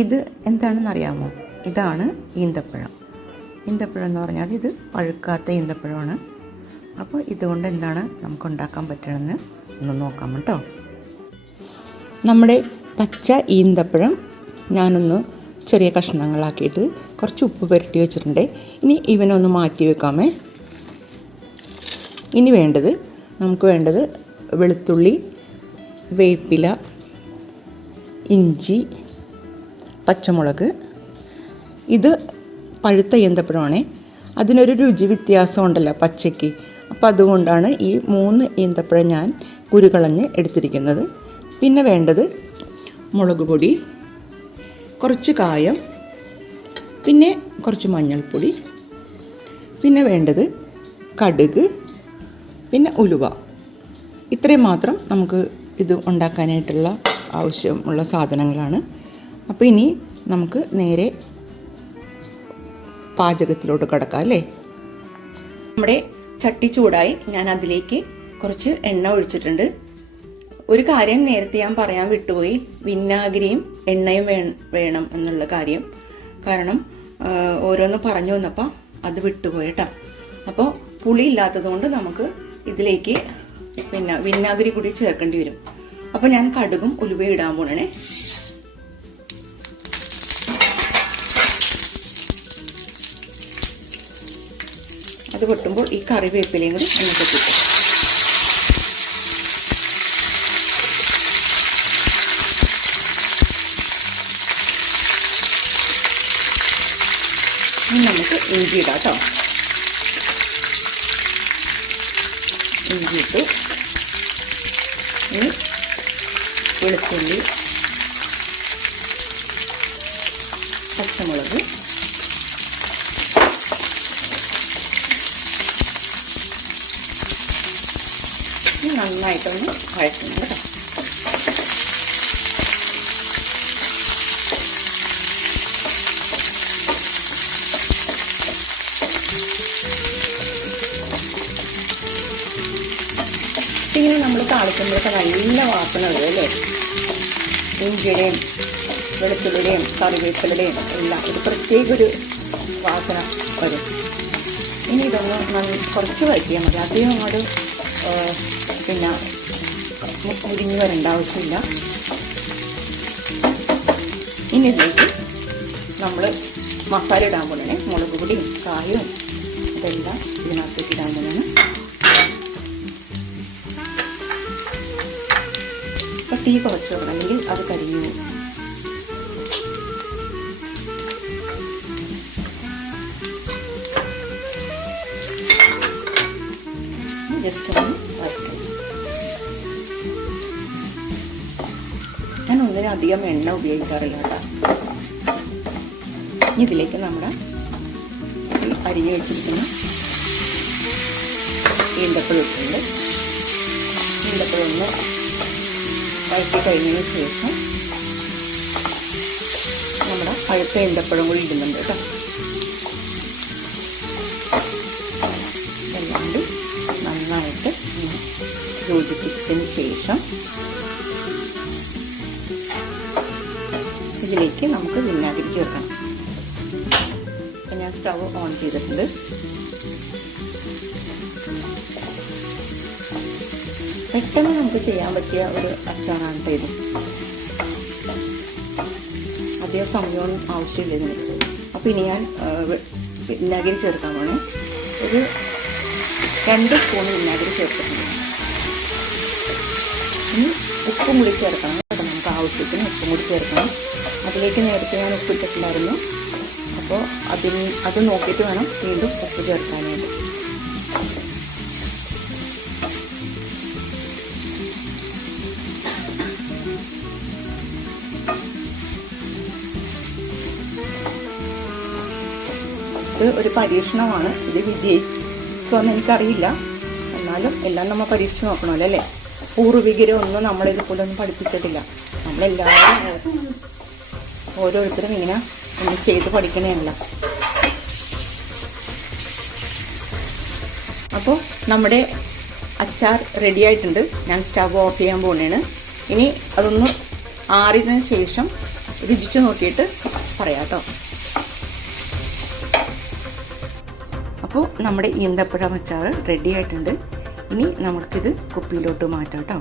ഇത് എന്താണെന്ന് അറിയാമോ? ഇതാണ് ഈന്തപ്പഴം. ഈന്തപ്പഴം എന്ന് പറഞ്ഞാൽ ഇത് പഴുക്കാത്ത ഈന്തപ്പഴമാണ്. അപ്പോൾ ഇതുകൊണ്ട് എന്താണ് നമുക്ക് ഉണ്ടാക്കാൻ പറ്റണമെന്ന് ഒന്ന് നോക്കാം കേട്ടോ. നമ്മുടെ പച്ച ഈന്തപ്പഴം ഞാനൊന്ന് ചെറിയ കഷ്ണങ്ങളാക്കിയിട്ട് കുറച്ച് ഉപ്പ് പുരട്ടി വെച്ചിട്ടുണ്ട്. ഇനി ഇവനൊന്ന് മാറ്റി വെക്കാമേ. ഇനി നമുക്ക് വേണ്ടത് വെളുത്തുള്ളി, വേപ്പില, ഇഞ്ചി, പച്ചമുളക്. ഇത് പഴുത്ത ഈന്തപ്പഴമാണേ. അതിനൊരു രുചി വ്യത്യാസം ഉണ്ടല്ലോ പച്ചയ്ക്ക്. അപ്പോൾ അതുകൊണ്ടാണ് ഈ 3 ഈന്തപ്പഴം ഞാൻ കുരുകളഞ്ഞ് എടുത്തിരിക്കുന്നത്. പിന്നെ വേണ്ടത് മുളക് പൊടി, കുറച്ച് കായം, പിന്നെ കുറച്ച് മഞ്ഞൾപ്പൊടി, പിന്നെ വേണ്ടത് കടുക്, പിന്നെ ഉലുവ. ഇത്രയും മാത്രം നമുക്ക് ഇത് ഉണ്ടാക്കാനായിട്ടുള്ള ആവശ്യമുള്ള സാധനങ്ങളാണ്. അപ്പോൾ ഇനി നമുക്ക് നേരെ പാചകത്തിലോട്ട് കിടക്കാം അല്ലേ. നമ്മുടെ ചട്ടി ചൂടായി. ഞാൻ അതിലേക്ക് കുറച്ച് എണ്ണ ഒഴിച്ചിട്ടുണ്ട്. ഒരു കാര്യം നേരത്തെ ഞാൻ പറയാൻ വിട്ടുപോയി, വിനാഗിരിയും എണ്ണയും വേണം എന്നുള്ള കാര്യം. കാരണം ഓരോന്ന് പറഞ്ഞു വന്നപ്പോൾ അത് വിട്ടുപോയി കേട്ടോ. അപ്പോൾ പുളി ഇല്ലാത്തത് കൊണ്ട് നമുക്ക് ഇതിലേക്ക് പിന്നെ വിനാഗിരി കൂടി ചേർക്കേണ്ടി വരും. അപ്പോൾ ഞാൻ കടുകും ഉലുവയും ഇടാൻ പോണേ. അത് പൊട്ടുമ്പോൾ ഈ കറിവേപ്പിലയും കൂടി ഒന്ന് പൊട്ടിക്കും. ഇനി നമുക്ക് ഇഞ്ചി ഇടാം കേട്ടോ. ഇഞ്ചി ഇട്ടു. ഇനി വെളുത്തുള്ളി, പച്ചമുളക്, നന്നായിട്ടൊന്ന് വഴറ്റണം കേട്ടോ. ഇങ്ങനെ നമ്മൾ താളിക്കുമ്പോഴൊക്കെ നല്ല വാസന വരും അല്ലേ. ഇഞ്ചിയുടെയും വെളുത്തുള്ളിയുടെയും കറിവേപ്പിലയുടെയും എല്ലാം ഒരു പ്രത്യേക ഒരു വാസന വരും. ഇനി ഇതൊന്ന് കുറച്ച് വഴറ്റിയാൽ മതി. അധികം അങ്ങോട്ട് പിന്നെ മുരിഞ്ഞ് വരേണ്ട ആവശ്യമില്ല. ഇനി ഇതിലേക്ക് നമ്മൾ മസാല ഇടാൻ പോലെയാണ്. മുളക് പൊടിയും കായവും ഇതെല്ലാം ഇതിനകത്തേക്ക് ഇടാൻ പോലെയാണ്. അപ്പം തീ കുറച്ച് വെക്കണം, അല്ലെങ്കിൽ അത് കരിഞ്ഞു പോകും. ജസ്റ്റ് ഒന്ന് വരയ്ക്കണം. ഞാൻ ഒന്നിനധികം എണ്ണ ഉപയോഗിക്കാറില്ല കേട്ടോ. ഇതിലേക്ക് നമ്മുടെ ഈ അരിഞ്ഞ് വെച്ചിരിക്കുന്ന ഈന്തപ്പഴം ഇട്ടുണ്ട്. ഈന്തപ്പഴം ഒന്ന് വഴറ്റി കഴിഞ്ഞതിന് ശേഷം നമ്മുടെ പഴുത്ത ഈന്തപ്പഴം കൂടി ഇടുന്നുണ്ട് കേട്ടോ. എല്ലാണ്ട് നന്നായിട്ട് യോജിപ്പിച്ചതിന് ശേഷം ഇതിലേക്ക് നമുക്ക് വിനാഗിരി ചേർക്കണം. അപ്പം ഞാൻ സ്റ്റവ് ഓൺ ചെയ്തിട്ടുണ്ട്. പെട്ടെന്ന് നമുക്ക് ചെയ്യാൻ പറ്റിയ ഒരു അച്ചാറാണ് ഇത്. അധികം സമയമൊന്നും ആവശ്യമില്ല ഇതിന്. അപ്പോൾ ഇനി ഞാൻ വിനാഗിരി ചേർക്കാൻ പോണേ. ഒരു 2 സ്പൂൺ വിനാഗിരി ചേർത്തിട്ടുണ്ട്. ഇനി ഉപ്പും കൂടി ചേർക്കണം കേട്ടോ. നമുക്ക് ആവശ്യത്തിന് ഉപ്പും കൂടി ചേർക്കണം. അതിലേക്ക് നേരത്തെ ഞാൻ ഉപ്പിട്ടിട്ടുണ്ടായിരുന്നു. അപ്പോൾ അത് നോക്കിയിട്ട് വേണം വീണ്ടും ഉപ്പ് ചേർക്കാനായിട്ട്. ഇത് ഒരു പരീക്ഷണമാണ്. ഇത് വിജയിക്കുമെന്ന് എനിക്കറിയില്ല. എന്നാലും എല്ലാം നമ്മൾ പരീക്ഷിച്ച് നോക്കണമല്ലോ അല്ലേ. പൂർവികരൊന്നും നമ്മളിതുപോലെ ഒന്നും പഠിപ്പിച്ചിട്ടില്ല. നമ്മളെല്ലാവരും ഓരോരുത്തരും ഇങ്ങനെ ഒന്ന് ചെയ്ത് പഠിക്കണേയല്ല. അപ്പോൾ നമ്മുടെ അച്ചാർ റെഡി ആയിട്ടുണ്ട്. ഞാൻ സ്റ്റവ് ഓഫ് ചെയ്യാൻ പോകുന്നതാണ്. ഇനി അതൊന്ന് ആറിയതിന് ശേഷം രുചിച്ച് നോക്കിയിട്ട് പറയാം കേട്ടോ. അപ്പോൾ നമ്മുടെ ഈന്തപ്പഴം അച്ചാർ റെഡി ആയിട്ടുണ്ട്. ഇനി നമുക്കിത് കുപ്പിയിലോട്ട് മാറ്റാം കേട്ടോ.